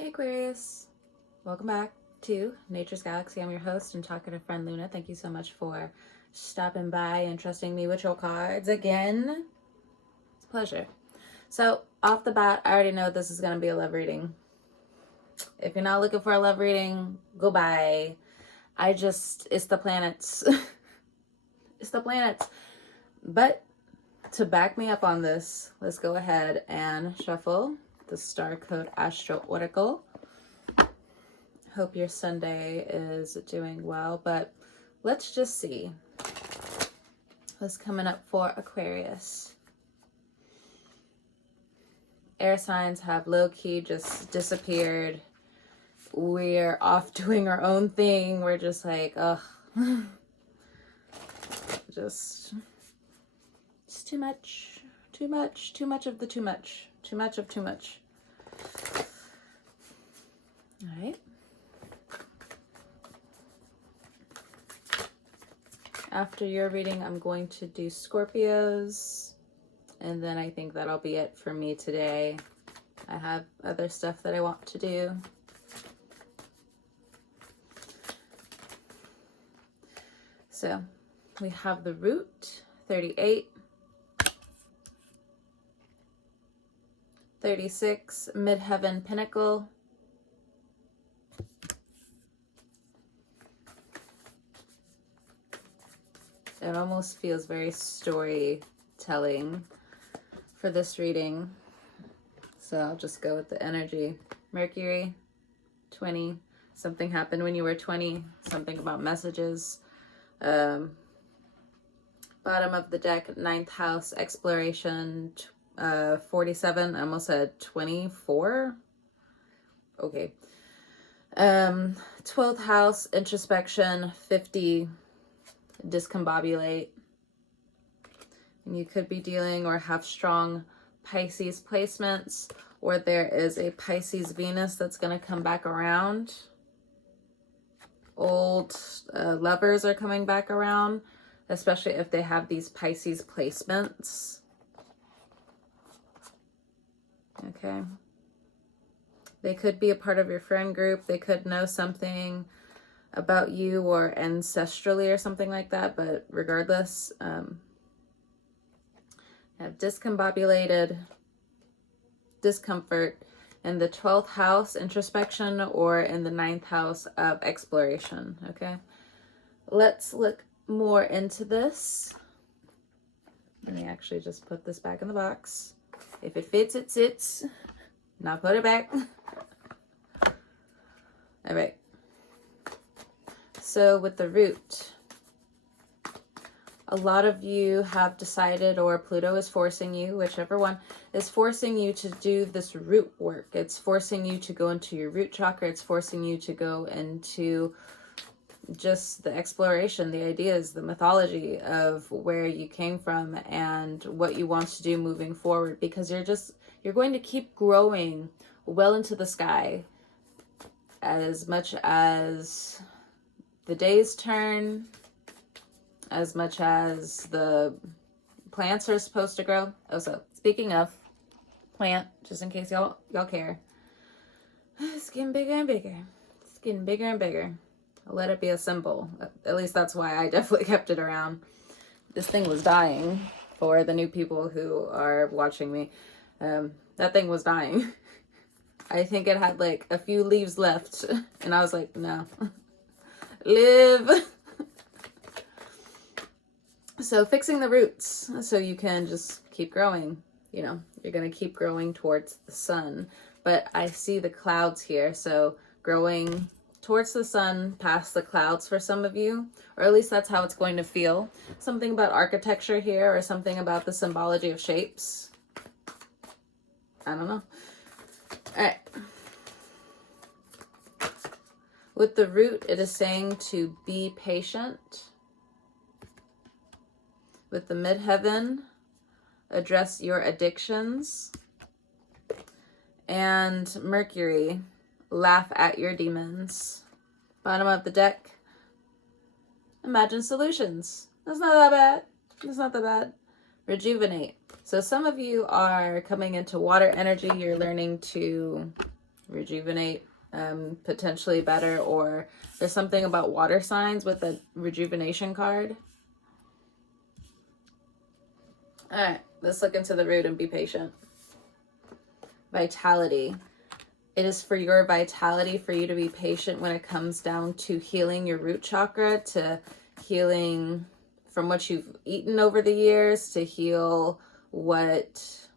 Hey Aquarius, welcome back to Nature's Galaxy. I'm your host and talkative friend Luna. Thank you so much for stopping by and trusting me with your cards again. It's a pleasure. So off the bat, I already know this is going to be a love reading. If you're not looking for a love reading, go bye. It's the planets. It's the planets. But to back me up on this, let's go ahead and shuffle the Star Code Astro Oracle. Hope your Sunday is doing well, but let's just see what's coming up for Aquarius. Air signs have low-key just disappeared. We're off doing our own thing. We're just like, ugh. Just it's too much of the too much. Too much of too much. All right. After your reading, I'm going to do Scorpios. And then I think that'll be it for me today. I have other stuff that I want to do. So we have the Root, 38. 36, Midheaven Pinnacle. It almost feels very storytelling for this reading. So I'll just go with the energy. Mercury, 20. Something happened when you were 20. Something about messages. Bottom of the deck, 9th house, exploration, 47. I almost said 24. Okay. 12th house, introspection, 50, discombobulate. And you could be dealing or have strong Pisces placements, or there is a Pisces Venus that's going to come back around. Old lovers are coming back around, especially if they have these Pisces placements. Okay. They could be a part of your friend group. They could know something about you or ancestrally or something like that. But regardless, have discombobulated, discomfort in the 12th house, introspection, or in the 9th house of exploration. Okay. Let's look more into this. Let me actually just put this back in the box. If it fits, it sits. Now put it back. All right. So with the Root, a lot of you have decided, or Pluto is forcing you, whichever one, is forcing you to do this root work. It's forcing you to go into your root chakra. It's forcing you to go into just the exploration, the ideas, the mythology of where you came from and what you want to do moving forward, because you're going to keep growing well into the sky as much as the days turn, as much as the plants are supposed to grow. Oh, so speaking of plant, just in case y'all care, it's getting bigger and bigger. It's getting bigger and bigger. Let it be a symbol. At least that's why I definitely kept it around. This thing was dying for the new people who are watching me. That thing was dying. I think it had like a few leaves left. And I was like, no. Live. So fixing the roots so you can just keep growing. You know, you're going to keep growing towards the sun. But I see the clouds here. So growing towards the sun, past the clouds for some of you, or at least that's how it's going to feel. Something about architecture here, or something about the symbology of shapes. I don't know. All right. With the Root, it is saying to be patient. With the Midheaven, address your addictions. And Mercury, laugh at your demons. Bottom of the deck, imagine solutions. That's not that bad. It's not that bad. Rejuvenate. So some of you are coming into water energy. You're learning to rejuvenate potentially better, or there's something about water signs with the rejuvenation card. All right, let's look into the root and be patient. Vitality. It is for your vitality for you to be patient when it comes down to healing your root chakra, to healing from what you've eaten over the years, to heal what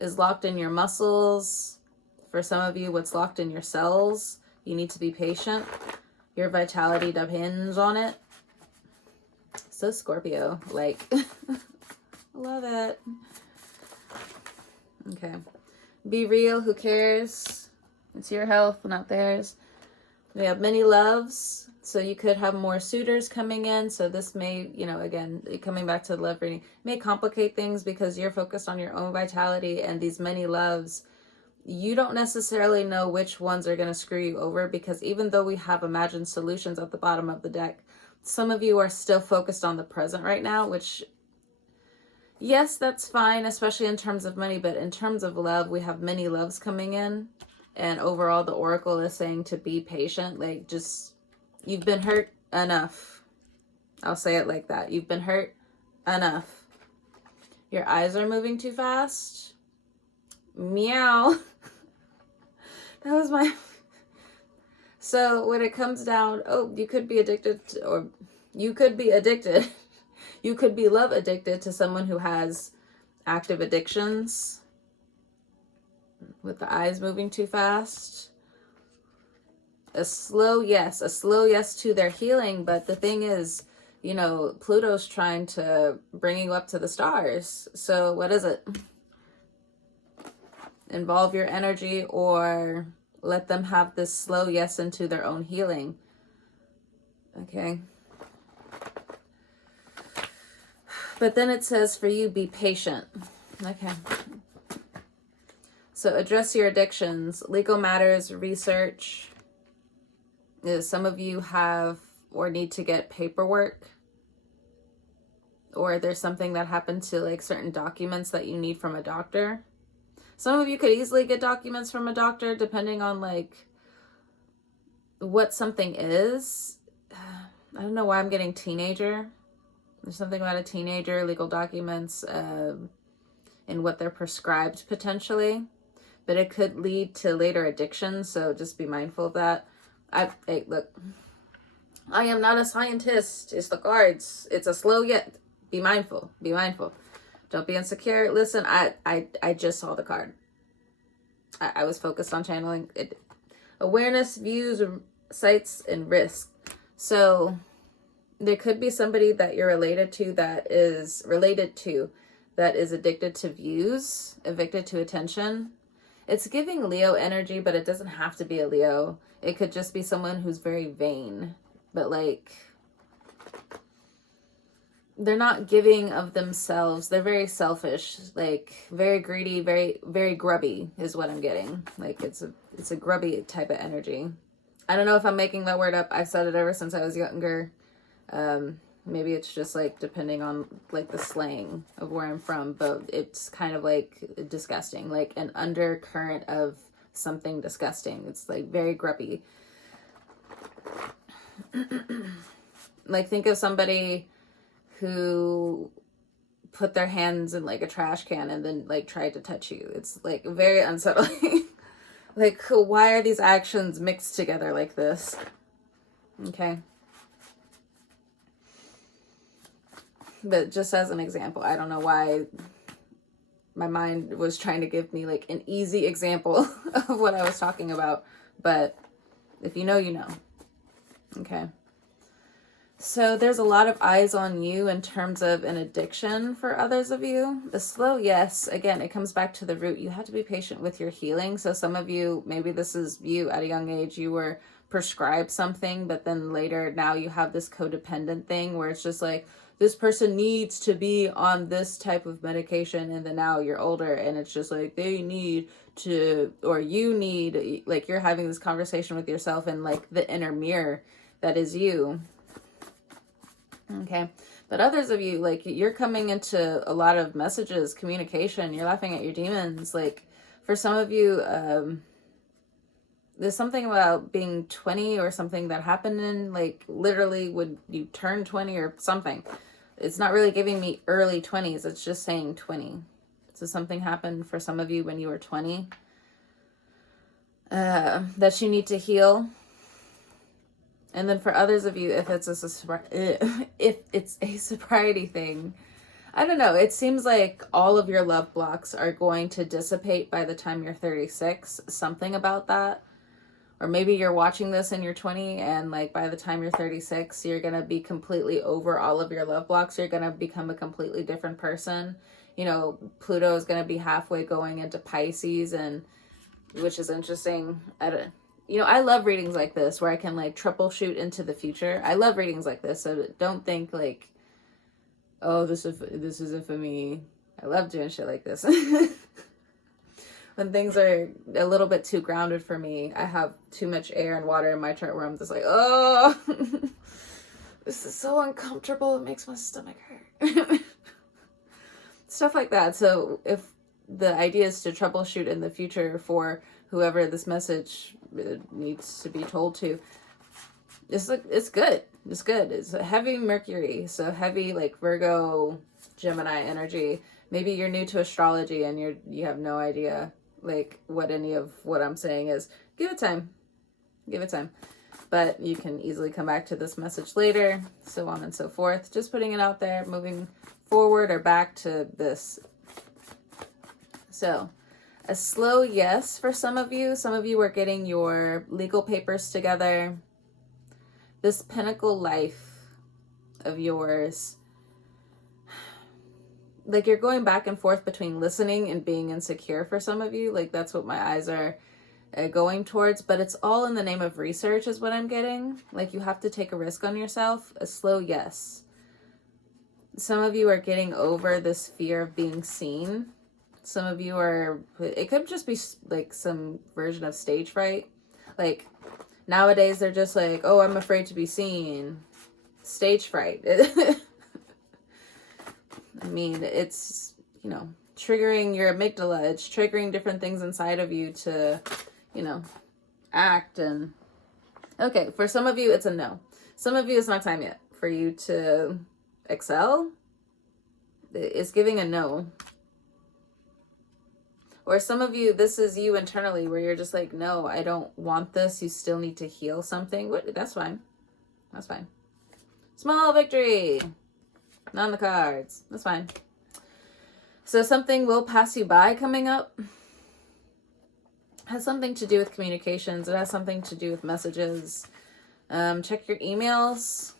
is locked in your muscles. For some of you, what's locked in your cells. You need to be patient. Your vitality depends on it. So Scorpio, like, love it. Okay. Be real, who cares? It's your health, not theirs. We have many loves, so you could have more suitors coming in. So this may, you know, again, coming back to the love reading, may complicate things because you're focused on your own vitality, and these many loves, you don't necessarily know which ones are going to screw you over, because even though we have imagined solutions at the bottom of the deck, some of you are still focused on the present right now, which, yes, that's fine, especially in terms of money, but in terms of love, we have many loves coming in, and overall the oracle is saying to be patient. Like, just, you've been hurt enough. I'll say it like that. You've been hurt enough. Your eyes are moving too fast. Meow. That was my... So when it comes down, oh, you could be addicted to, or you could be addicted. You could be love addicted to someone who has active addictions. With the eyes moving too fast. A slow yes to their healing. But the thing is, you know, Pluto's trying to bring you up to the stars. So what is it? Involve your energy, or let them have this slow yes into their own healing. Okay. But then it says for you, be patient. Okay. So address your addictions, legal matters, research. Some of you have or need to get paperwork, or there's something that happened to like certain documents that you need from a doctor. Some of you could easily get documents from a doctor depending on like what something is. I don't know why I'm getting teenager. There's something about a teenager, legal documents, and what they're prescribed potentially. But it could lead to later addiction, so just be mindful of that. Hey, look, I am not a scientist. It's the cards. It's a slow yet. Be mindful. Be mindful. Don't be insecure. Listen, I just saw the card. I was focused on channeling it. Awareness, views, sights, and risk. So there could be somebody that you're related to that is addicted to views, addicted to attention. It's giving Leo energy, but it doesn't have to be a Leo. It could just be someone who's very vain, but like, they're not giving of themselves. They're very selfish, like very greedy, very, very grubby is what I'm getting. Like it's a grubby type of energy. I don't know if I'm making that word up. I've said it ever since I was younger. Maybe it's just like depending on like the slang of where I'm from, but it's kind of like disgusting, like an undercurrent of something disgusting. It's like very grubby. Like think of somebody who put their hands in like a trash can and then like tried to touch you. It's like very unsettling. Like, why are these actions mixed together like this? Okay. But just as an example, I don't know why my mind was trying to give me like an easy example of what I was talking about. But if you know, you know. Okay. So there's a lot of eyes on you in terms of an addiction for others of you. The slow yes, again, it comes back to the root. You have to be patient with your healing. So some of you, maybe this is you at a young age, you were prescribed something, but then later now you have this codependent thing where it's just like, this person needs to be on this type of medication, and then now you're older and it's just like they need to, or you need, like you're having this conversation with yourself and like the inner mirror that is you. Okay. But others of you, like you're coming into a lot of messages, communication, you're laughing at your demons. Like for some of you, there's something about being 20 or something that happened in like literally when you turn 20 or something. It's not really giving me early 20s. It's just saying 20. So something happened for some of you when you were 20 that you need to heal. And then for others of you, if it's a sobriety thing, I don't know. It seems like all of your love blocks are going to dissipate by the time you're 36. Something about that. Or maybe you're watching this and you're 20 and like by the time you're 36, you're going to be completely over all of your love blocks. You're going to become a completely different person. You know, Pluto is going to be halfway going into Pisces, and which is interesting. I love readings like this where I can like troubleshoot into the future. I love readings like this. So don't think like, oh, this isn't for me. I love doing shit like this. When things are a little bit too grounded for me, I have too much air and water in my chart where I'm just like, oh, this is so uncomfortable. It makes my stomach hurt. Stuff like that. So if the idea is to troubleshoot in the future for whoever this message needs to be told to, it's good. It's good. It's a heavy Mercury. So heavy like Virgo, Gemini energy. Maybe you're new to astrology and you have no idea like what any of what I'm saying is. Give it time. But you can easily come back to this message later, so on and so forth. Just putting it out there, moving forward or back to this. So a slow yes for some of you. Some of you are getting your legal papers together. This pinnacle life of yours, like you're going back and forth between listening and being insecure for some of you. Like that's what my eyes are going towards, but it's all in the name of research is what I'm getting. Like you have to take a risk on yourself. A slow yes. Some of you are getting over this fear of being seen. Some of you are, it could just be like some version of stage fright. Like nowadays they're just like, oh, I'm afraid to be seen. Stage fright. I mean, it's, triggering your amygdala. It's triggering different things inside of you to, act. And okay, for some of you, it's a no. Some of you, it's not time yet for you to excel. It's giving a no. Or some of you, this is you internally where you're just like, no, I don't want this. You still need to heal something. That's fine. That's fine. Small victory. Not on the cards. That's fine. So something will pass you by coming up. Has something to do with communications. It has something to do with messages. Check your emails.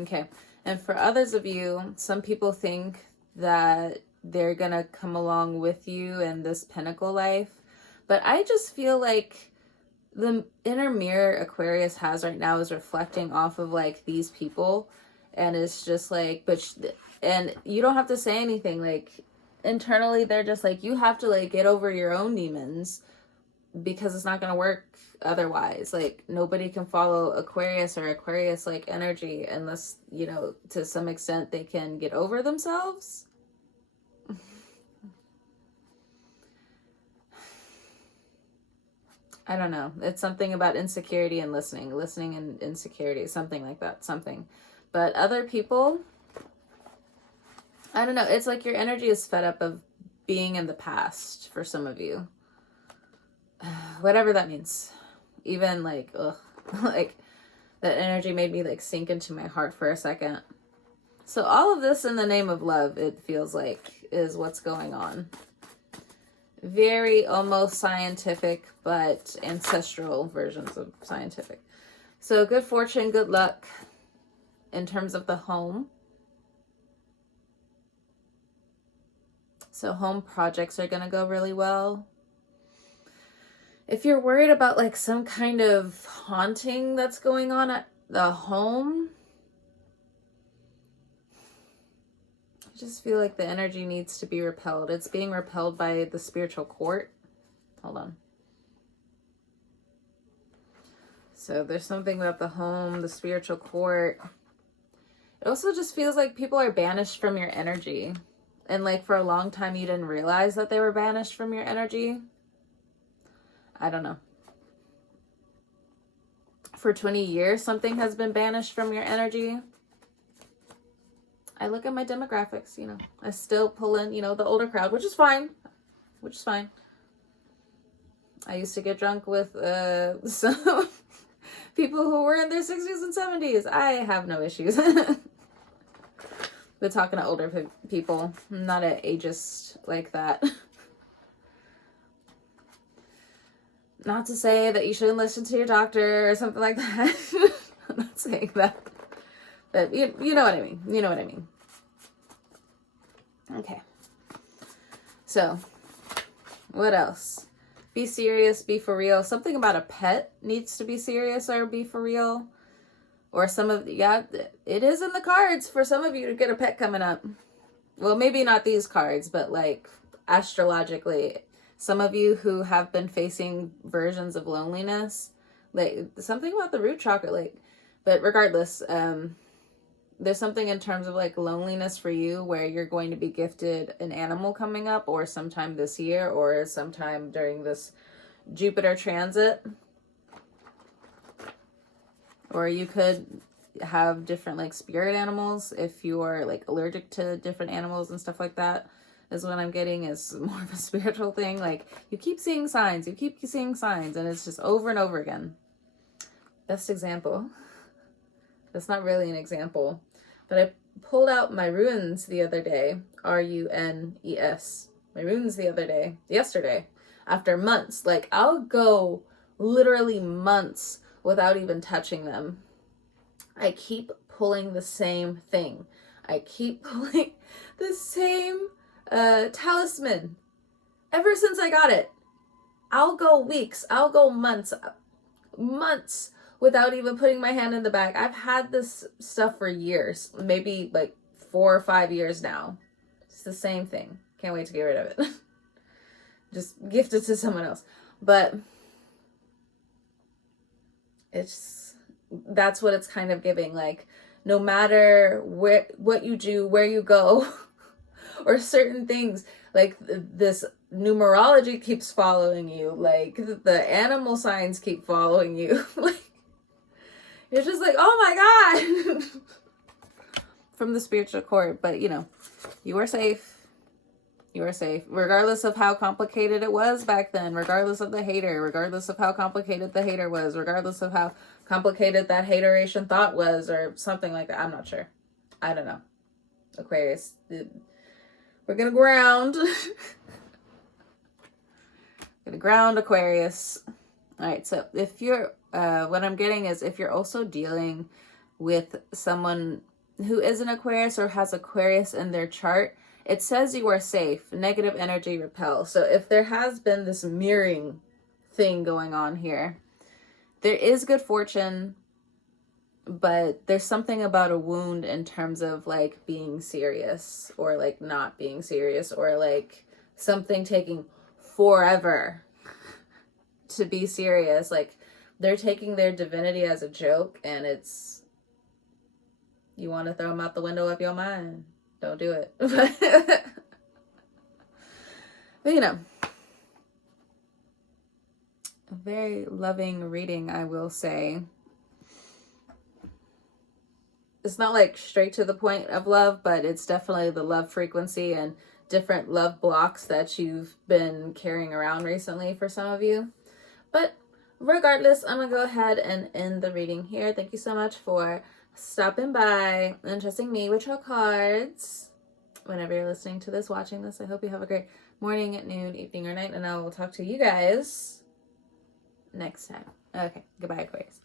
Okay. And for others of you, some people think that they're going to come along with you in this pinnacle life. But I just feel like the inner mirror Aquarius has right now is reflecting off of like these people. And it's just like, and you don't have to say anything. Like internally, they're just like, you have to like get over your own demons because it's not going to work otherwise. Like nobody can follow Aquarius or Aquarius like energy unless, to some extent they can get over themselves. I don't know. It's something about insecurity and listening and insecurity, something like that, something. But other people, I don't know. It's like your energy is fed up of being in the past for some of you. Whatever that means. Even like, ugh, like that energy made me like sink into my heart for a second. So all of this in the name of love, it feels like, is what's going on. Very almost scientific, but ancestral versions of scientific. So good fortune, good luck. In terms of the home. So home projects are going to go really well. If you're worried about like some kind of haunting that's going on at the home, I just feel like the energy needs to be repelled. It's being repelled by the spiritual court. Hold on. So there's something about the home, the spiritual court. It also just feels like people are banished from your energy. And like for a long time, you didn't realize that they were banished from your energy. I don't know. for 20 years, something has been banished from your energy. I look at my demographics, you know, I still pull in, you know, the older crowd, which is fine, I used to get drunk with some people who were in their 60s and 70s. I have no issues with talking to older people. I'm not an ageist like that. Not to say that you shouldn't listen to your doctor or something like that. I'm not saying that. But you know what I mean. You know what I mean. Okay. So, what else? Be serious, be for real. Something about a pet needs to be serious or be for real. Or some of, yeah, it is in the cards for some of you to get a pet coming up. Well, maybe not these cards, but like astrologically, some of you who have been facing versions of loneliness, like something about the root chakra, like, but regardless, there's something in terms of like loneliness for you where you're going to be gifted an animal coming up, or sometime this year, or sometime during this Jupiter transit. Or you could have different like spirit animals if you are like allergic to different animals and stuff like that, is what I'm getting, is more of a spiritual thing. Like you keep seeing signs, and it's just over and over again. Best example. That's not really an example, but I pulled out my runes the other day, RUNES, my runes yesterday, after months. Like I'll go literally months without even touching them. I keep pulling the same thing. I keep pulling the same talisman ever since I got it. I'll go weeks, I'll go months without even putting my hand in the bag. I've had this stuff for years, maybe like 4 or 5 years now. It's the same thing. Can't wait to get rid of it. Just gift it to someone else. But that's what it's kind of giving. Like no matter what you do, where you go, or certain things, like this numerology keeps following you, like the animal signs keep following you. Like you're just like, oh my God, from the spiritual court. But you know, you are safe. You are safe, regardless of how complicated it was back then, regardless of the hater, regardless of how complicated the hater was, regardless of how complicated that hateration thought was, or something like that. I'm not sure. I don't know. Aquarius, we're gonna ground. Gonna ground Aquarius. All right. So if you're, what I'm getting is if you're also dealing with someone who is an Aquarius or has Aquarius in their chart, it says you are safe. Negative energy repel. So if there has been this mirroring thing going on here, there is good fortune, but there's something about a wound in terms of like being serious or like not being serious, or like something taking forever to be serious. Like they're taking their divinity as a joke, and it's, you want to throw them out the window of your mind. Don't do it. But you know, a very loving reading, I will say. It's not like straight to the point of love, but it's definitely the love frequency and different love blocks that you've been carrying around recently for some of you. But regardless, I'm going to go ahead and end the reading here. Thank you so much for stopping by and trusting me with your cards. Whenever you're listening to this, watching this, I hope you have a great morning, noon, evening, or night, and I will talk to you guys next time. Okay, goodbye, Aquarius.